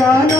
sono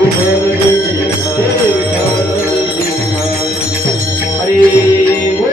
Holy